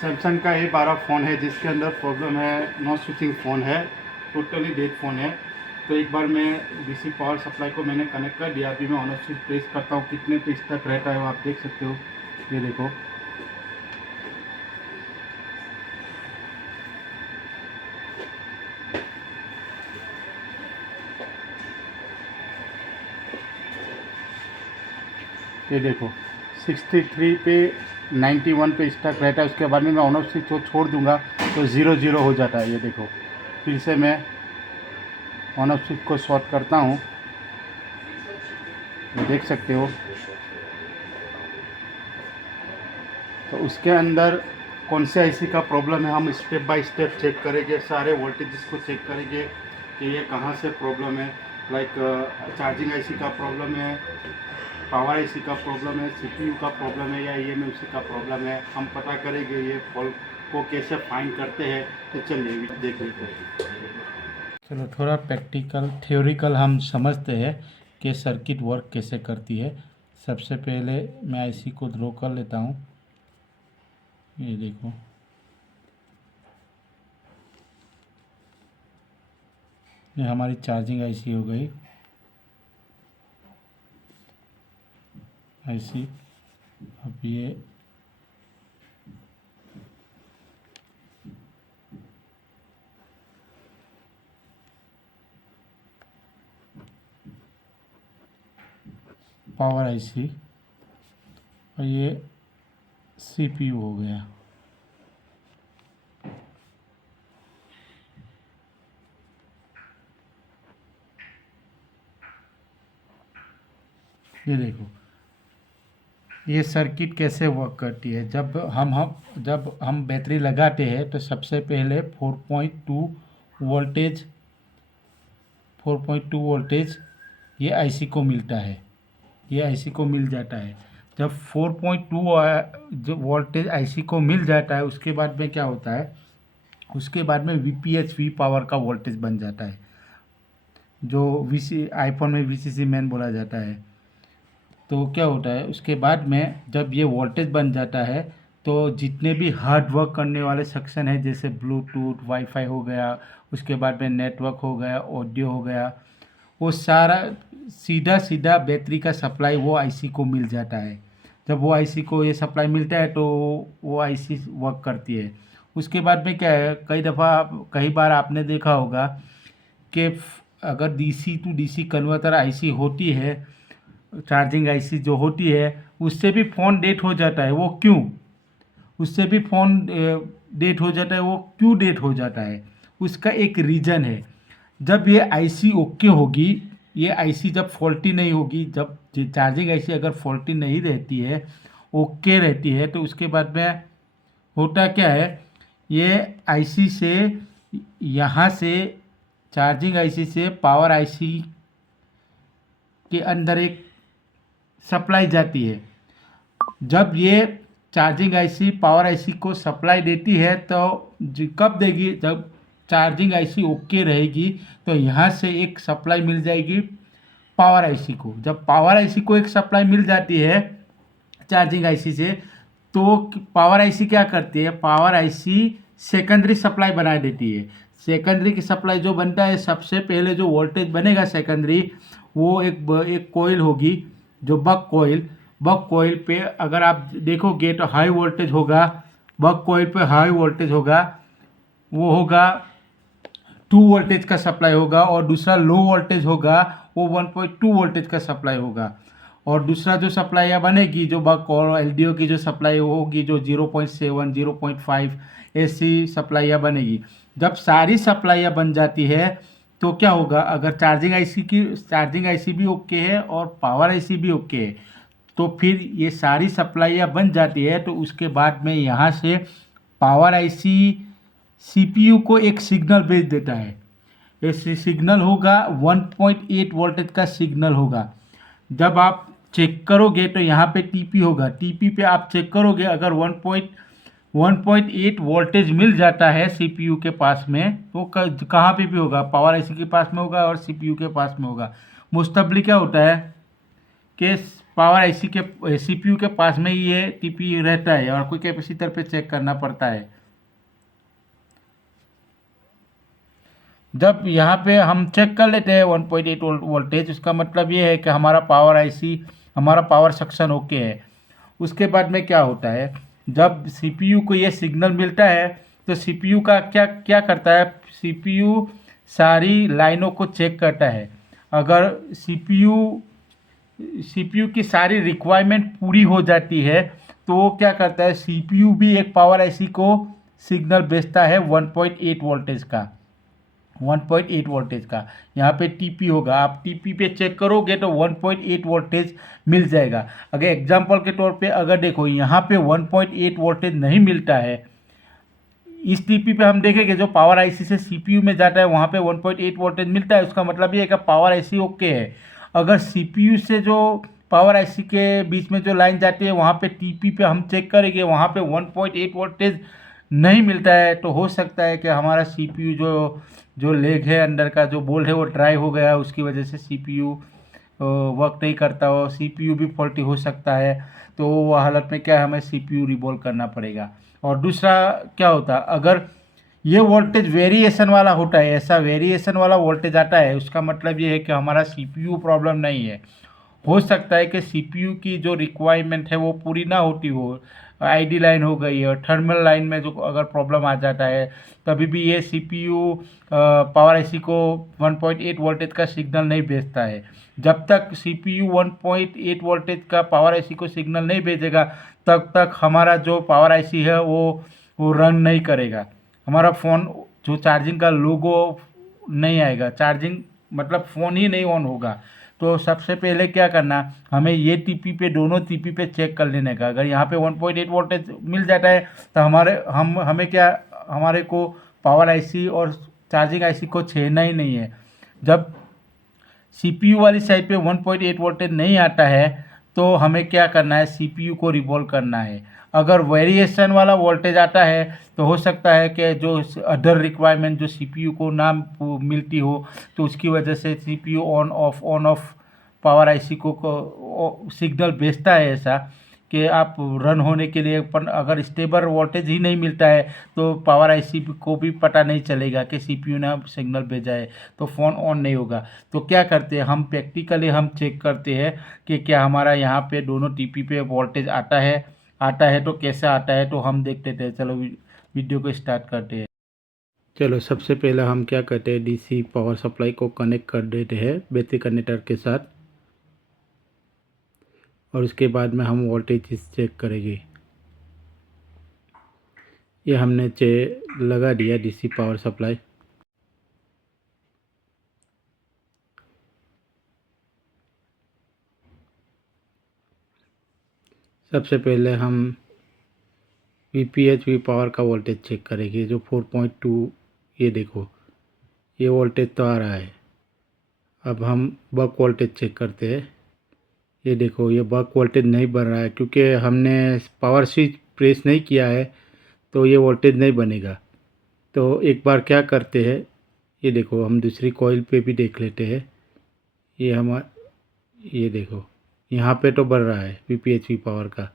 Samsung का A12 phone है जिसके अंदर प्रॉब्लम है, नॉट स्विचिंग फ़ोन है, टोटली डेड फ़ोन है। तो एक बार मैं डीसी पावर सप्लाई को मैंने कनेक्ट कर दिया। अभी मैं ऑन ऑफ स्विच प्रेस करता हूँ, कितने पे तक रहता है वो आप देख सकते हो। ये देखो, ये देखो 63 पे 91 पे स्टक रहता है। उसके बाद में मैं ऑन ऑफ स्विच को छोड़ दूंगा तो 0 हो जाता है। ये देखो, फिर से मैं ऑन ऑफ स्विच को शॉर्ट करता हूँ, ये देख सकते हो। तो उसके अंदर कौन से आईसी का प्रॉब्लम है हम स्टेप बाय स्टेप चेक करेंगे, सारे वोल्टेजेस को चेक करेंगे कि ये कहाँ से प्रॉब्लम है। लाइक चार्जिंग आईसी का प्रॉब्लम है, पावर आईसी का प्रॉब्लम है, सीपीयू का प्रॉब्लम है या ईएमएमसी का प्रॉब्लम है। हम पता करेंगे ये फॉल्ट को कैसे फाइंड करते हैं। तो चलिए देख लेते हैं। चलो थोड़ा प्रैक्टिकल थ्योरिकल हम समझते हैं कि सर्किट वर्क कैसे करती है। सबसे पहले मैं आईसी को ड्रॉ कर लेता हूँ। ये देखो, ये हमारी चार्जिंग आईसी हो गई। आईसी अब ये पावर आईसी और ये सीपीयू हो गया। ये देखो, ये सर्किट कैसे वर्क करती है। जब हम बैटरी लगाते हैं तो सबसे पहले 4.2 वोल्टेज ये आईसी को मिलता है, ये आईसी को मिल जाता है। जब 4.2 जो वोल्टेज आईसी को मिल जाता है, उसके बाद में क्या होता है, उसके बाद में वी पावर का वोल्टेज बन जाता है, जो वीसी आईफोन में वीसीसी मैन बोला जाता है। तो क्या होता है, उसके बाद में जब ये वोल्टेज बन जाता है तो जितने भी हार्ड वर्क करने वाले सेक्शन है, जैसे ब्लूटूथ वाईफाई हो गया, उसके बाद में नेटवर्क हो गया, ऑडियो हो गया, वो सारा सीधा सीधा बैटरी का सप्लाई वो आईसी को मिल जाता है। जब वो आईसी को ये सप्लाई मिलता है तो वो आईसी वर्क करती है। उसके बाद में क्या है, कई बार आपने देखा होगा कि अगर DC to DC converter IC होती है, चार्जिंग आईसी जो होती है, उससे भी फ़ोन डेट हो जाता है। वो क्यों, उससे भी फ़ोन डेट हो जाता है, वो क्यों डेट हो जाता है, उसका एक रीज़न है। जब ये आईसी ओके होगी, ये आईसी जब फॉल्टी नहीं होगी, जब चार्जिंग आईसी अगर फॉल्टी नहीं रहती है, ओके रहती है, तो उसके बाद में होता क्या है, ये आईसी से यहाँ से चार्जिंग आईसी से पावर आईसी के अंदर एक सप्लाई जाती है। जब ये चार्जिंग आईसी पावर आईसी को सप्लाई देती है तो कब देगी, जब चार्जिंग आईसी ओके रहेगी तो यहाँ से एक सप्लाई मिल जाएगी पावर आईसी को। जब पावर आईसी को एक सप्लाई मिल जाती है चार्जिंग आईसी से, तो पावर आईसी क्या करती है, पावर आईसी सेकेंडरी सप्लाई बना देती है। सेकेंडरी की सप्लाई जो बनता है, सबसे पहले जो वोल्टेज बनेगा सेकेंडरी, वो एक कोयल होगी, जो बक कोयल पे अगर आप देखोगे तो हाई वोल्टेज होगा। बक कोयल पे हाई वोल्टेज होगा, वो होगा 2 वोल्टेज का सप्लाई होगा। और दूसरा लो वोल्टेज होगा, वो 1.2 वोल्टेज का सप्लाई होगा। और दूसरा जो सप्लाई बनेगी, जो बक और एलडीओ की जो सप्लाई होगी, जो 0.7 0.5 ऐसी सप्लाइयाँ बनेगी। जब सारी सप्लाइयाँ बन जाती है तो क्या होगा, अगर चार्जिंग आईसी भी ओके है और पावर आईसी भी ओके है, तो फिर ये सारी सप्लाइयाँ बन जाती है। तो उसके बाद में यहाँ से पावर आईसी सीपीयू को एक सिग्नल भेज देता है। ये सिग्नल होगा 1.8 वोल्टेज का सिग्नल होगा। जब आप चेक करोगे तो यहाँ पे टीपी होगा, टीपी पे आप चेक करोगे, अगर 1.8 वोल्टेज मिल जाता है सीपीयू के पास में, तो कहाँ पे भी होगा, पावर आईसी के पास में होगा और सीपीयू के पास में होगा। मोस्टली क्या होता है कि पावर आईसी के सीपीयू के पास में ही ये टीपी रहता है और कोई कैपेसिटर पे चेक करना पड़ता है। जब यहाँ पे हम चेक कर लेते हैं 1.8 वोल्टेज, उसका मतलब ये है कि हमारा पावर आईसी, हमारा पावर सक्शन ओके है। उसके बाद में क्या होता है, जब सीपीयू को ये सिग्नल मिलता है तो सीपीयू का क्या क्या करता है, सीपीयू सारी लाइनों को चेक करता है। अगर सीपीयू सीपीयू की सारी रिक्वायरमेंट पूरी हो जाती है तो वो क्या करता है, सीपीयू भी एक पावर आईसी को सिग्नल भेजता है 1.8 वोल्टेज का, 1.8 वोल्टेज का। यहाँ पे टीपी होगा, आप टीपी पे चेक करोगे तो 1.8 वोल्टेज मिल जाएगा। अगर एग्जांपल के तौर पे अगर देखो यहाँ पे 1.8 वोल्टेज नहीं मिलता है, इस टीपी पे हम देखेंगे जो पावर आईसी से सीपीयू में जाता है वहाँ पे 1.8 वोल्टेज मिलता है, उसका मतलब ये है कि पावर आईसी ओके है। अगर सीपीयू से जो पावर आईसी के बीच में जो लाइन जाती है वहाँ पे टीपी पे हम चेक करेंगे वहाँ पे 1.8 वोल्टेज नहीं मिलता है, तो हो सकता है कि हमारा सीपीयू जो जो लेग है अंदर का जो बोल्ट है वो ड्राई हो गया, उसकी वजह से सीपीयू वर्क नहीं करता हो, सीपीयू भी फॉल्टी हो सकता है। तो वो हालत में क्या है, हमें सीपीयू रिवॉल्व करना पड़ेगा। और दूसरा क्या होता है, अगर ये वोल्टेज वेरिएशन वाला होता है, ऐसा वेरिएशन वाला वोल्टेज आता है, उसका मतलब ये है कि हमारा सीपीयू प्रॉब्लम नहीं है। हो सकता है कि सीपीयू की जो रिक्वायरमेंट है वो पूरी ना होती हो, आईडी लाइन हो गई और थर्मल लाइन में जो अगर प्रॉब्लम आ जाता है तभी भी ये सीपीयू पावर आईसी को 1.8 वोल्टेज का सिग्नल नहीं भेजता है। जब तक सीपीयू 1.8 वोल्टेज का पावर आईसी को सिग्नल नहीं भेजेगा तब तक हमारा जो पावर आईसी है वो रन नहीं करेगा। हमारा फ़ोन जो चार्जिंग का लोगो नहीं आएगा, चार्जिंग मतलब फ़ोन ही नहीं ऑन होगा। तो सबसे पहले क्या करना, हमें ये टीपी पे, दोनों टीपी पे चेक कर लेने का। अगर यहाँ पे 1.8 वोल्टेज मिल जाता है तो हमें क्या, हमारे को पावर आईसी और चार्जिंग आईसी को छेड़ना ही नहीं है। जब सीपीयू वाली साइड पे 1.8 वोल्टेज नहीं आता है तो हमें क्या करना है, सीपीयू को रिवॉल्व करना है। अगर वेरिएशन वाला वोल्टेज आता है तो हो सकता है कि जो अदर रिक्वायरमेंट जो सीपीयू को ना मिलती हो तो उसकी वजह से CPU on off power IC को सिग्नल भेजता है ऐसा कि आप रन होने के लिए, पर अगर स्टेबल वोल्टेज ही नहीं मिलता है तो पावर आईसी को भी पता नहीं चलेगा कि सीपीयू ने सिग्नल भेजा है, तो फ़ोन ऑन नहीं होगा। तो क्या करते हैं हम, प्रैक्टिकली हम चेक करते हैं कि क्या हमारा यहाँ पे दोनों टीपी पे वोल्टेज आता है तो कैसे आता है, तो हम देखते थे। चलो वीडियो को स्टार्ट करते हैं। चलो सबसे पहला हम क्या करते हैं, डीसी पावर सप्लाई को कनेक्ट कर देते हैं बैटरी कनेक्टर के साथ और उसके बाद में हम वोल्टेज चेक करेंगे। ये हमने लगा दिया डीसी पावर सप्लाई। सबसे पहले हम वी पावर का वोल्टेज चेक करेंगे, जो 4.2, ये देखो ये वोल्टेज तो आ रहा है। अब हम बक वोल्टेज चेक करते हैं। ये देखो ये बक वोल्टेज नहीं बन रहा है क्योंकि हमने पावर स्विच प्रेस नहीं किया है, तो ये वोल्टेज नहीं बनेगा। तो एक बार क्या करते हैं, ये देखो हम दूसरी कॉइल पे भी देख लेते हैं। ये देखो यहाँ पे तो बढ़ रहा है वी पावर का।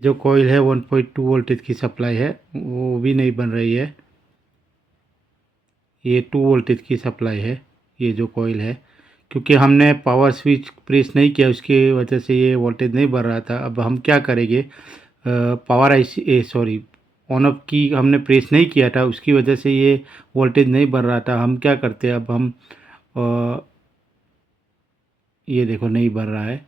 जो कॉइल है 1.2 वोल्टेज की सप्लाई है वो भी नहीं बन रही है। ये 2 वोल्टेज की सप्लाई है ये जो कॉइल है, क्योंकि हमने पावर स्विच प्रेस नहीं किया उसकी वजह से ये वोल्टेज नहीं बढ़ रहा था। अब हम क्या करेंगे, power IC sorry on off की हमने प्रेस नहीं किया था, उसकी वजह से ये वोल्टेज नहीं बढ़ रहा था। हम क्या करते हैं, अब हम ये देखो नहीं बढ़ रहा है।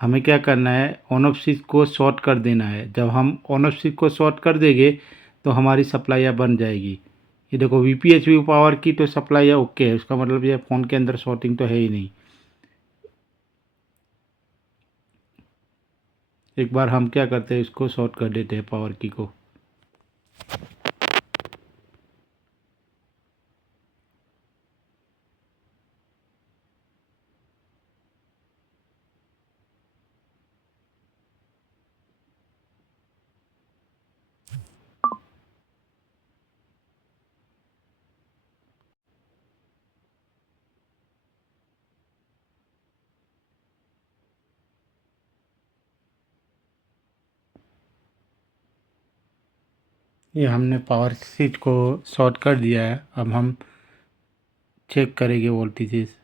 हमें क्या करना है, ऑन ऑफ स्विच को शॉर्ट कर देना है। जब हम ऑन ऑफ स्विच को शॉर्ट कर देंगे तो हमारी सप्लाई बन जाएगी। ये देखो वी पावर की तो सप्लाई ओके है, उसका मतलब ये फ़ोन के अंदर शॉर्टिंग तो है ही नहीं। एक बार हम क्या करते हैं, इसको शॉर्ट कर देते हैं पावर की को। ये हमने पावर स्विच को शॉर्ट कर दिया है। अब हम चेक करेंगे वोल्टेजेस।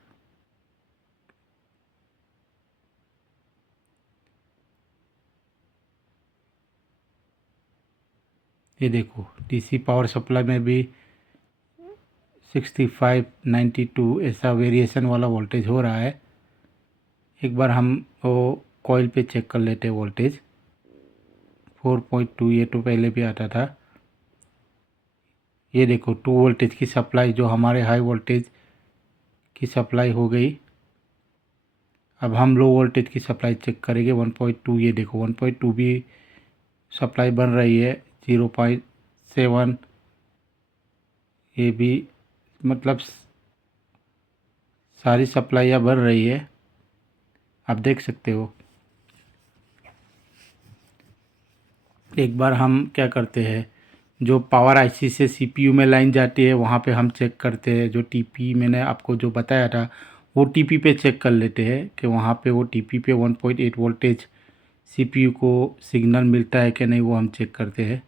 ये देखो डीसी पावर सप्लाई में भी 65 92 ऐसा वेरिएशन वाला वोल्टेज हो रहा है। एक बार हम वो कॉइल पे चेक कर लेते हैं वोल्टेज। 4.2 ये तो पहले भी आता था। ये देखो 2 वोल्टेज की सप्लाई जो हमारे हाई वोल्टेज की सप्लाई हो गई। अब हम लो वोल्टेज की सप्लाई चेक करेंगे 1.2। ये देखो 1.2 भी सप्लाई बन रही है। 0.7 ये भी, मतलब सारी सप्लाइयाँ बन रही है, आप देख सकते हो। एक बार हम क्या करते हैं, जो पावर आईसी से सीपीयू में लाइन जाती है वहाँ पे हम चेक करते हैं। जो टीपी मैंने आपको जो बताया था वो टीपी पे चेक कर लेते हैं कि वहाँ पे वो टीपी पे 1.8 वोल्टेज सीपीयू को सिग्नल मिलता है कि नहीं, वो हम चेक करते हैं।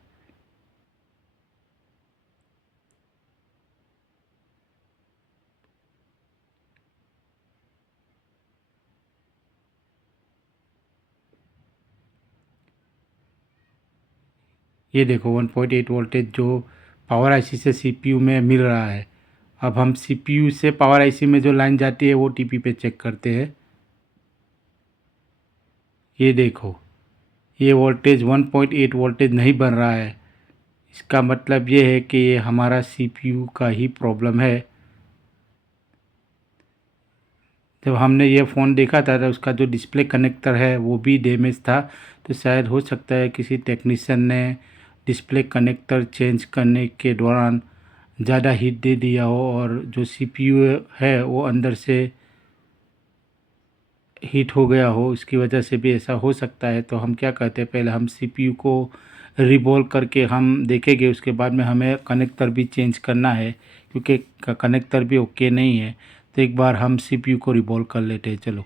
ये देखो 1.8 वोल्टेज जो पावर आईसी से सीपीयू में मिल रहा है। अब हम सीपीयू से पावर आईसी में जो लाइन जाती है वो टीपी पे चेक करते हैं। ये देखो ये वोल्टेज 1.8 वोल्टेज नहीं बन रहा है। इसका मतलब ये है कि ये हमारा सीपीयू का ही प्रॉब्लम है। जब हमने ये फ़ोन देखा था तो उसका जो डिस्प्ले कनेक्टर है वो भी डैमेज था। तो शायद हो सकता है किसी टेक्नीशियन ने डिस्प्ले कनेक्टर चेंज करने के दौरान ज़्यादा हीट दे दिया हो और जो सीपीयू है वो अंदर से हीट हो गया हो, इसकी वजह से भी ऐसा हो सकता है। तो हम क्या कहते हैं, पहले हम सीपीयू को रिवॉल्व करके हम देखेंगे, उसके बाद में हमें कनेक्टर भी चेंज करना है क्योंकि कनेक्टर भी ओके नहीं है। तो एक बार हम सीपीयू को रिवॉल्व कर लेते हैं, चलो।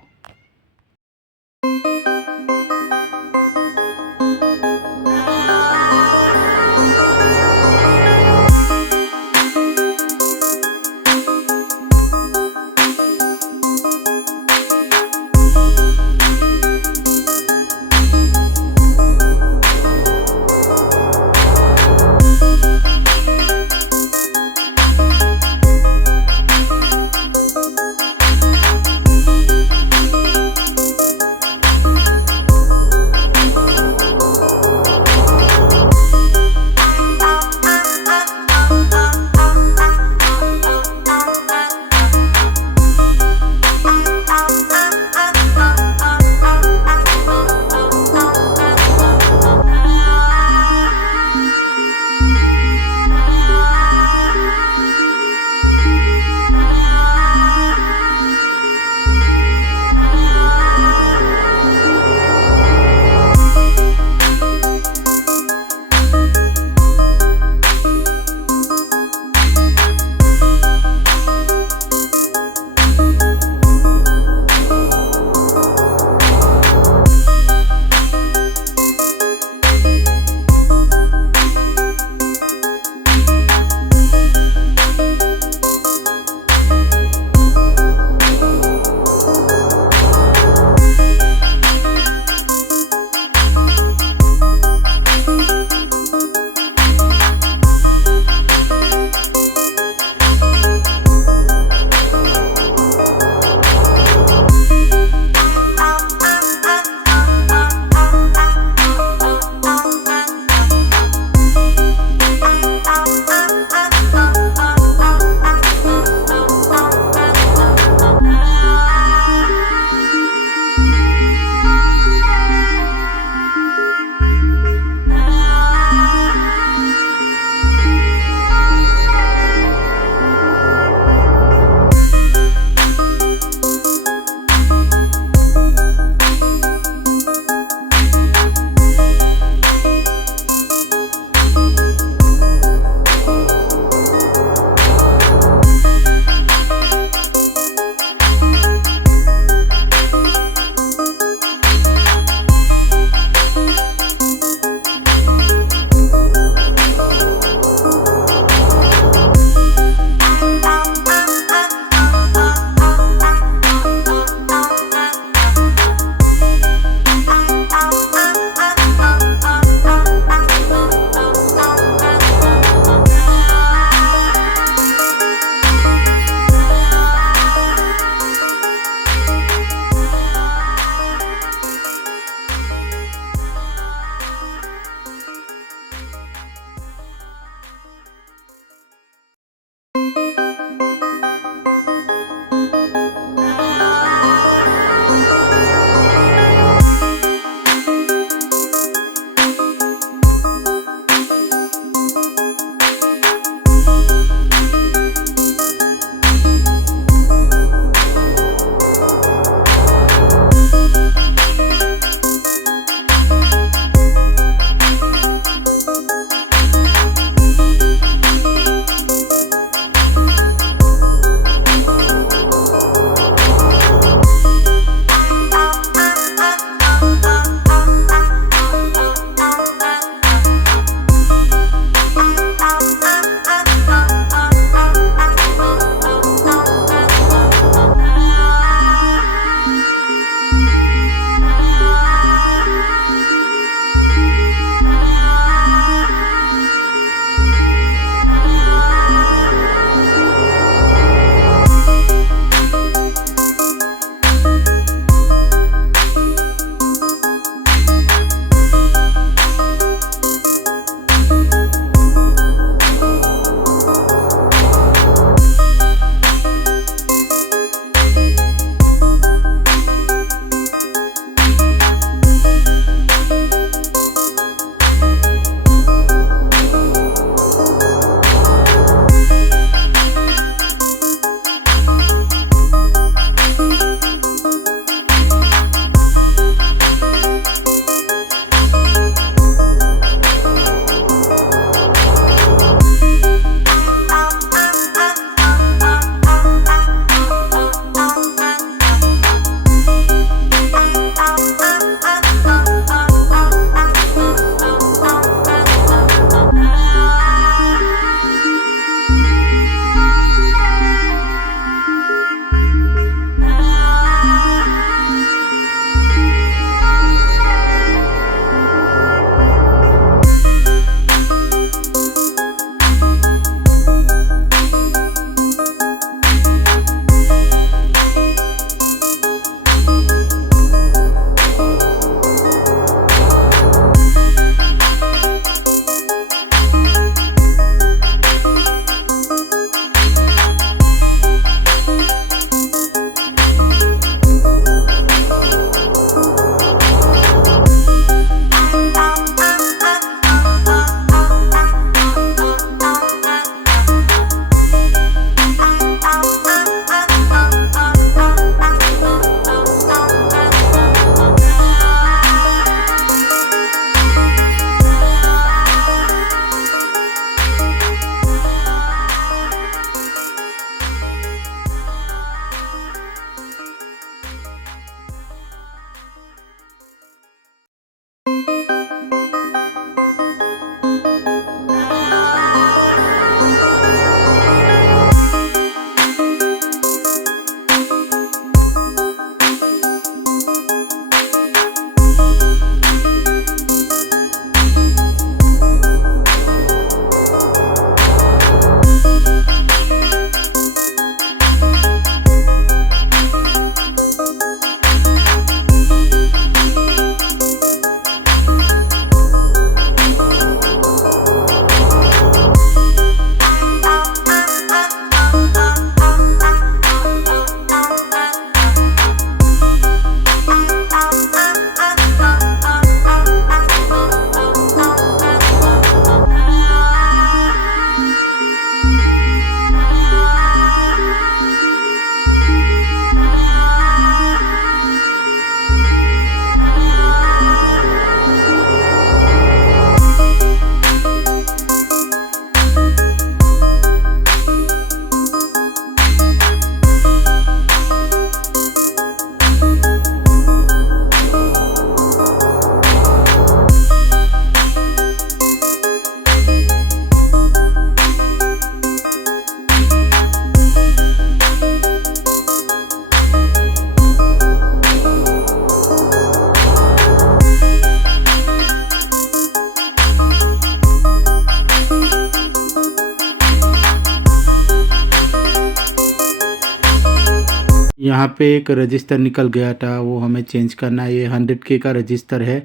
यहाँ पे एक रजिस्टर निकल गया था, वो हमें चेंज करना है। ये 100K का रजिस्टर है,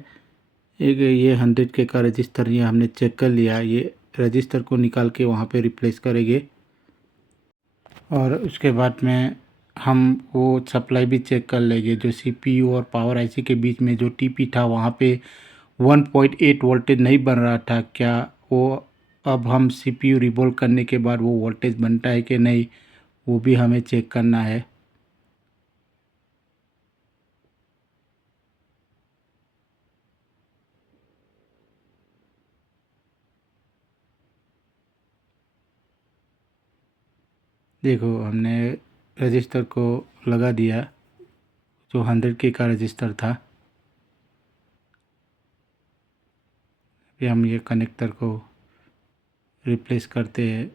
एक ये 100K का रजिस्टर, ये हमने चेक कर लिया। ये रजिस्टर को निकाल के वहाँ पे रिप्लेस करेंगे और उसके बाद में हम वो सप्लाई भी चेक कर लेंगे। जो CPU और पावर IC के बीच में जो TP था वहाँ पे 1.8 वोल्टेज नहीं बन रहा था, क्या वो अब हम CPU रिवोल्व करने के बाद वो वोल्टेज बनता है कि नहीं, वो भी हमें चेक करना है। देखो हमने रजिस्टर को लगा दिया, जो 100K का रजिस्टर था। फिर हम ये कनेक्टर को रिप्लेस करते हैं।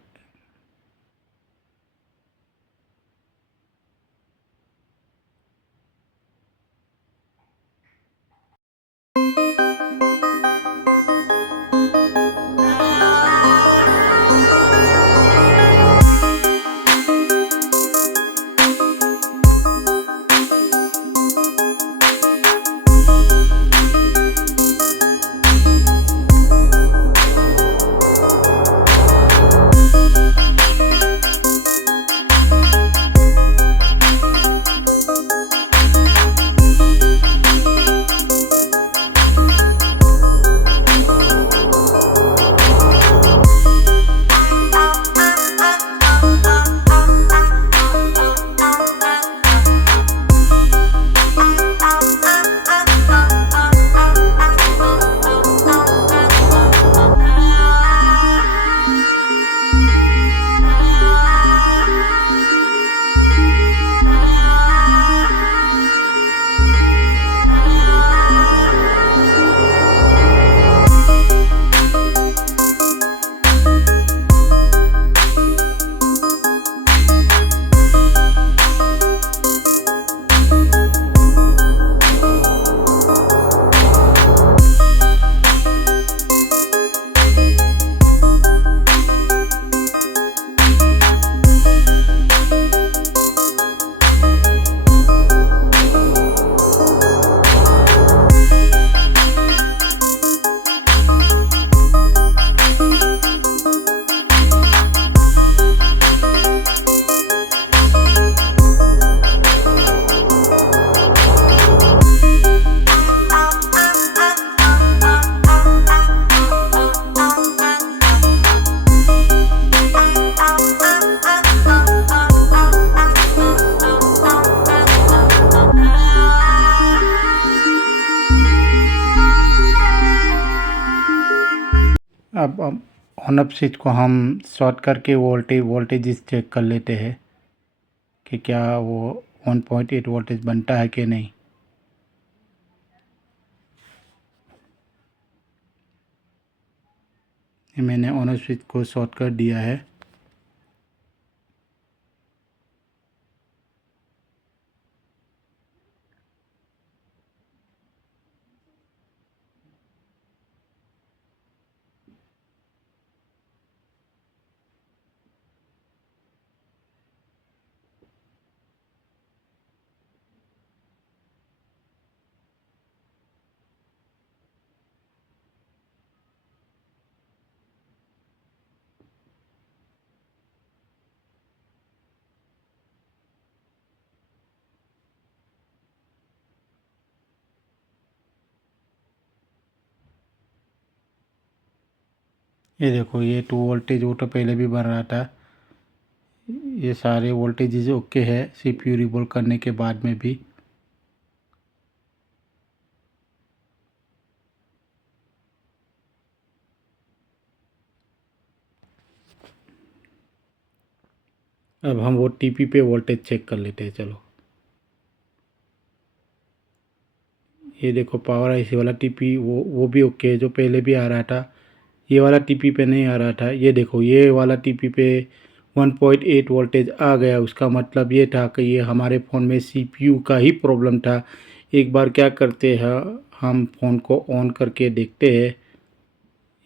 अब ऑन ऑफ स्विच को हम शॉर्ट करके वोल्टेज चेक कर लेते हैं कि क्या वो 1.8 वोल्टेज बनता है कि नहीं। ये मैंने ऑन ऑफ स्विच को शॉर्ट कर दिया है। ये देखो, ये 2 वोल्टेज वो तो पहले भी बन रहा था। ये सारे वोल्टेजेस ओके है CPU रिवोल्व करने के बाद में भी। अब हम वो TP पे वोल्टेज चेक कर लेते हैं। चलो, ये देखो पावर IC वाला TP वो भी ओके है, जो पहले भी आ रहा था। ये वाला TP पे नहीं आ रहा था। ये देखो, ये वाला TP पे 1.8 वोल्टेज आ गया। उसका मतलब ये था कि ये हमारे फ़ोन में CPU का ही प्रॉब्लम था। एक बार क्या करते हैं, हम फ़ोन को ऑन करके देखते हैं।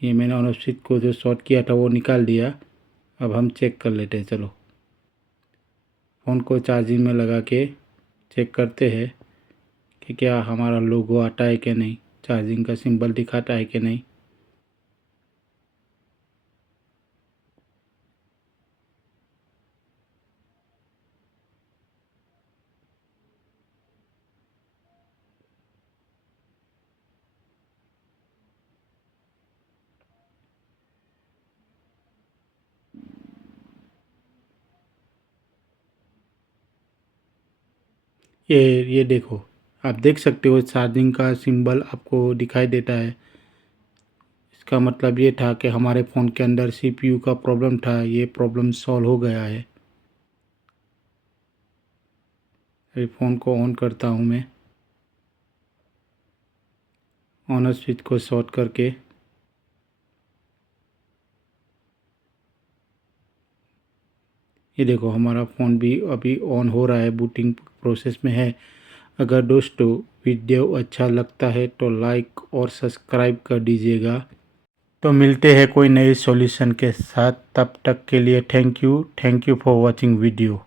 ये मैंने ऑन ऑफ स्विच को जो शॉर्ट किया था वो निकाल दिया। अब हम चेक कर लेते हैं। चलो, फ़ोन को चार्जिंग में लगा के चेक करते हैं कि क्या हमारा लोगो आता है कि नहीं, चार्जिंग का सिंबल दिखाता है कि नहीं। ये देखो, आप देख सकते हो चार्जिंग का सिंबल आपको दिखाई देता है। इसका मतलब ये था कि हमारे फ़ोन के अंदर सीपीयू का प्रॉब्लम था, ये प्रॉब्लम सॉल्व हो गया है। अभी फ़ोन को ऑन करता हूँ मैं, ऑन स्विच को शॉर्ट करके। ये देखो हमारा फ़ोन भी अभी ऑन हो रहा है, बूटिंग प्रोसेस में है। अगर दोस्तों वीडियो अच्छा लगता है तो लाइक और सब्सक्राइब कर दीजिएगा। तो मिलते हैं कोई नए सॉल्यूशन के साथ, तब तक के लिए thank you for watching video.